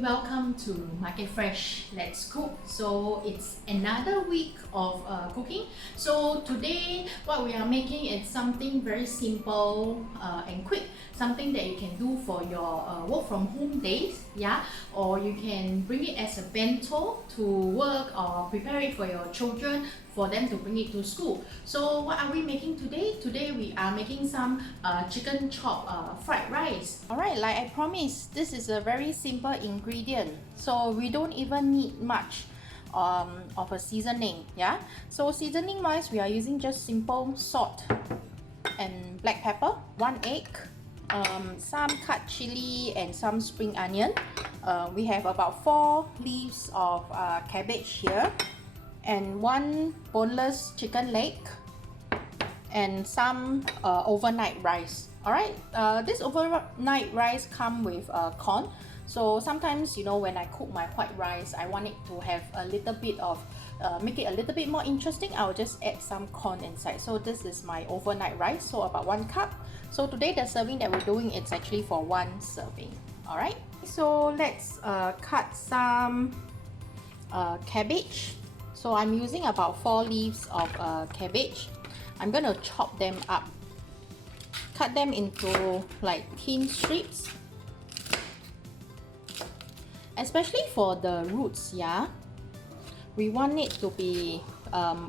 welcome to Market Fresh. Let's cook. So it's another week of cooking. So today what we are making is something very simple and quick, something that you can do for your work from home days, yeah, or you can bring it as a bento to work or prepare it for your children for them to bring it to school. So what are we making today? Today we are making some chicken chop fried rice. Alright, like I promised, this is a very simple ingredient. So we don't even need much of a seasoning, yeah. So seasoning wise, we are using just simple salt and black pepper, 1 egg, some cut chili and some spring onion. We have about 4 leaves of cabbage here, and 1 boneless chicken leg, and some overnight rice. Alright, this overnight rice come with corn. So sometimes, you know, when I cook my white rice, I want it to have a little bit of make it a little bit more interesting. I'll just add some corn inside. So this is my overnight rice, so about 1 cup. So today the serving that we're doing, it's actually for 1 serving. Alright, so let's cut some cabbage. So I'm using about 4 leaves of cabbage. I'm gonna chop them up, cut them into like thin strips, especially for the roots, yeah. We want it to be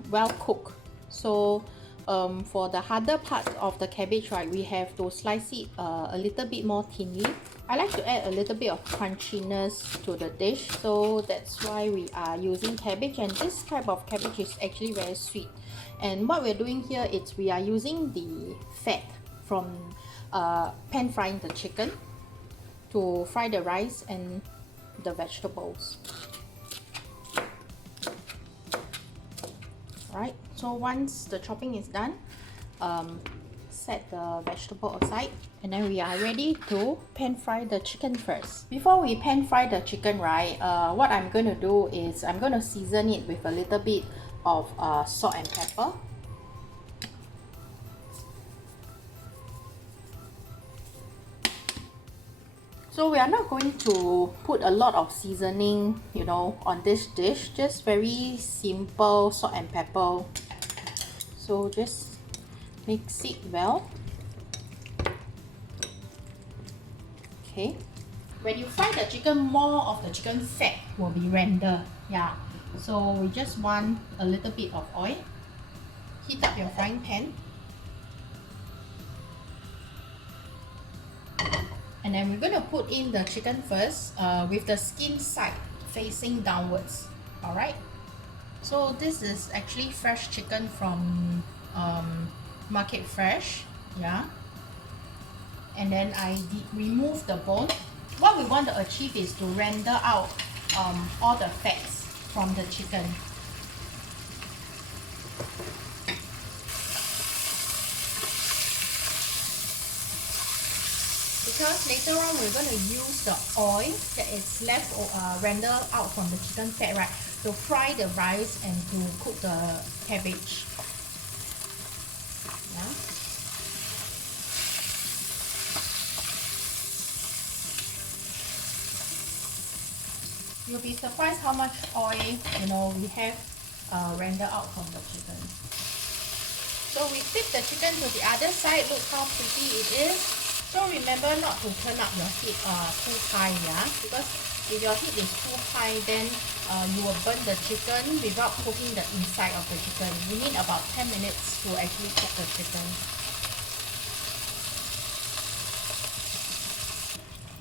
well cooked. So for the harder part of the cabbage, right, we have to slice it a little bit more thinly. I like to add a little bit of crunchiness to the dish, so that's why we are using cabbage. And this type of cabbage is actually very sweet. And what we're doing here is we are using the fat from pan frying the chicken to fry the rice and the vegetables. Right, so once the chopping is done, set the vegetable aside, and then we are ready to pan fry the chicken first. Before we pan fry the chicken, right, what I'm going to do is I'm going to season it with a little bit of salt and pepper. So we are not going to put a lot of seasoning, you know, on this dish, just very simple salt and pepper. So just mix it well. Okay. When you fry the chicken, more of the chicken fat will be rendered. Yeah. So we just want a little bit of oil. Heat up your frying pan. And then we're going to put in the chicken first with the skin side facing downwards. Alright. So this is actually fresh chicken from Market Fresh. Yeah. And then I remove the bone. What we want to achieve is to render out all the fats from the chicken. Because later on we're going to use the oil that is left rendered out from the chicken fat, right, to fry the rice and to cook the cabbage. Yeah. You'll be surprised how much oil, you know, we have rendered out from the chicken. So we flip the chicken to the other side. Look how pretty it is. So remember not to turn up your heat too high, yeah? Because if your heat is too high, then you will burn the chicken without cooking the inside of the chicken. You need about 10 minutes to actually cook the chicken.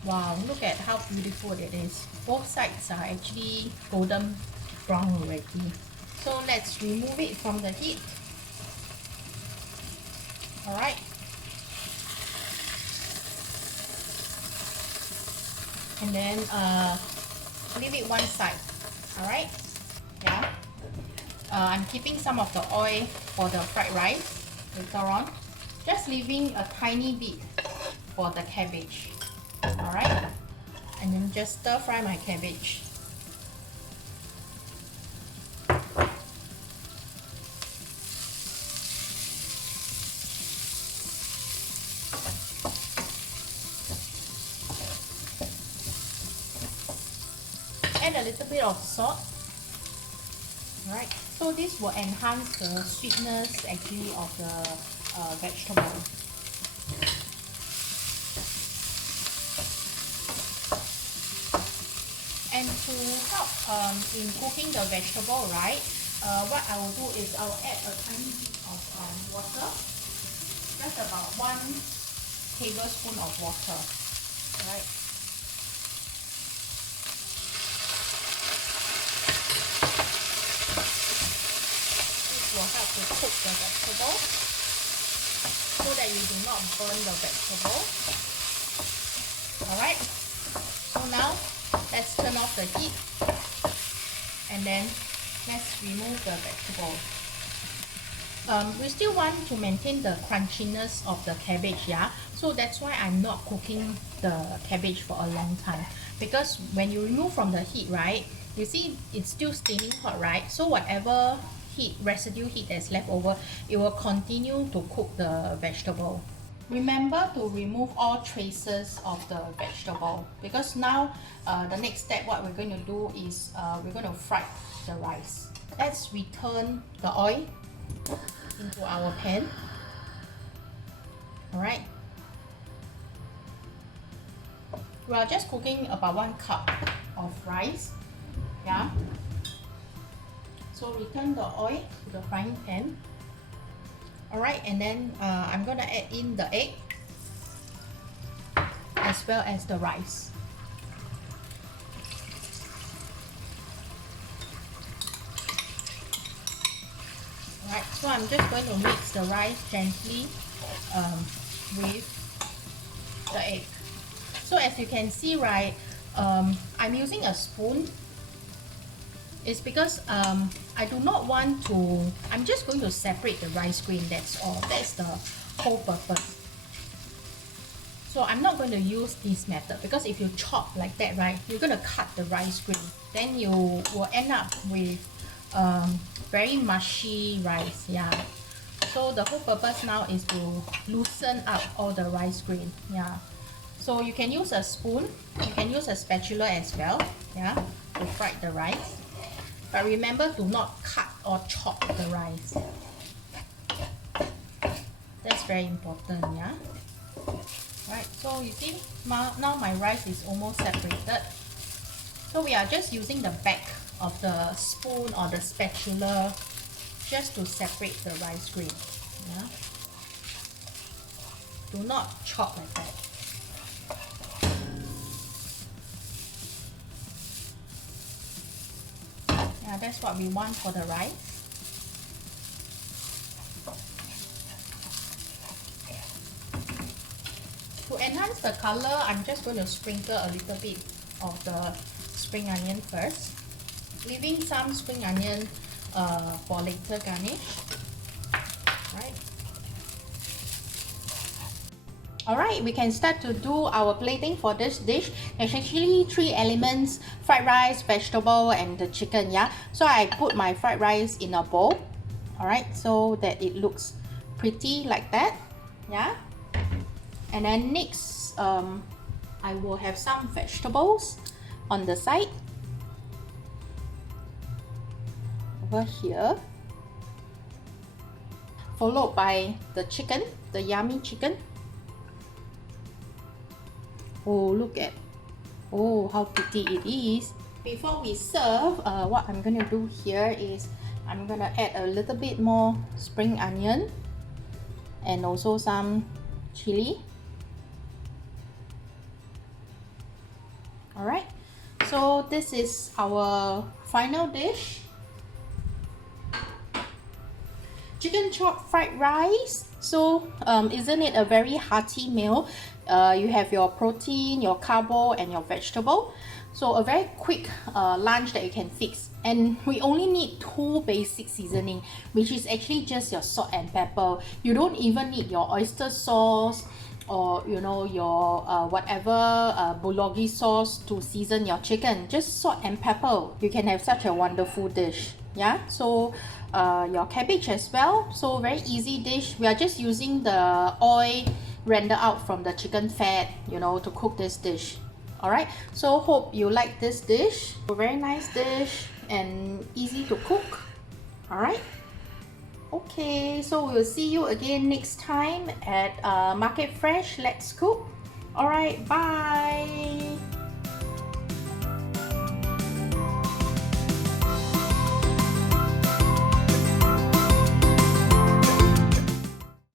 Wow, look at how beautiful it is. Both sides are actually golden brown already. So let's remove it from the heat. Alright. And then leave it one side. Alright, yeah. I'm keeping some of the oil for the fried rice later on, just leaving a tiny bit for the cabbage. Alright, and then just stir fry my cabbage. Add a little bit of salt. Alright, so this will enhance the sweetness actually of the vegetable. And to help in cooking the vegetable, right, what I will do is I'll add a tiny bit of water, just about 1 tablespoon of water. Alright. Will help to cook the vegetable so that you do not burn the vegetable. Alright, so now let's turn off the heat and then let's remove the vegetable. We still want to maintain the crunchiness of the cabbage, yeah? So that's why I'm not cooking the cabbage for a long time, because when you remove from the heat, right, you see it's still steaming hot, right? So whatever residue heat that's left over, it will continue to cook the vegetable. Remember to remove all traces of the vegetable, because now the next step what we're going to do is we're going to fry the rice. Let's return the oil into our pan. Alright, we are just cooking about 1 cup of rice, yeah. So return the oil to the frying pan. Alright, and then I'm gonna add in the egg as well as the rice. Alright, so I'm just going to mix the rice gently with the egg. So as you can see, right, I'm using a spoon. It's because I do not want to, I'm just going to separate the rice grain, that's all. That's the whole purpose. So I'm not going to use this method, because if you chop like that, right, you're going to cut the rice grain. Then you will end up with very mushy rice, yeah. So the whole purpose now is to loosen up all the rice grain, yeah. So you can use a spoon, you can use a spatula as well, yeah, to fry the rice. But remember to not cut or chop the rice. That's very important, yeah? Right, so you see, now my rice is almost separated. So we are just using the back of the spoon or the spatula just to separate the rice grain, yeah? Do not chop like that. Yeah, that's what we want for the rice. To enhance the color, I'm just going to sprinkle a little bit of the spring onion first, leaving some spring onion for later garnish. Right. Alright, we can start to do our plating for this dish. There's actually 3 elements: fried rice, vegetable, and the chicken, yeah? So I put my fried rice in a bowl, alright, so that it looks pretty like that, yeah? And then next, I will have some vegetables on the side, over here, followed by the chicken, the yummy chicken. Oh, look at, oh, how pretty it is. Before we serve, what I'm gonna do here is I'm gonna add a little bit more spring onion and also some chili. Alright, so this is our final dish. Chicken chop fried rice. So isn't it a very hearty meal? You have your protein, your carbo, and your vegetable. So a very quick lunch that you can fix. And we only need 2 basic seasoning, which is actually just your salt and pepper. You don't even need your oyster sauce or you know your whatever bulgogi sauce to season your chicken. Just salt and pepper, you can have such a wonderful dish. Yeah, so your cabbage as well, so very easy dish. We are just using the oil rendered out from the chicken fat, you know, to cook this dish. Alright, so hope you like this dish. A very nice dish and easy to cook. Alright. Okay, so we'll see you again next time at Market Fresh Let's Cook. Alright, bye.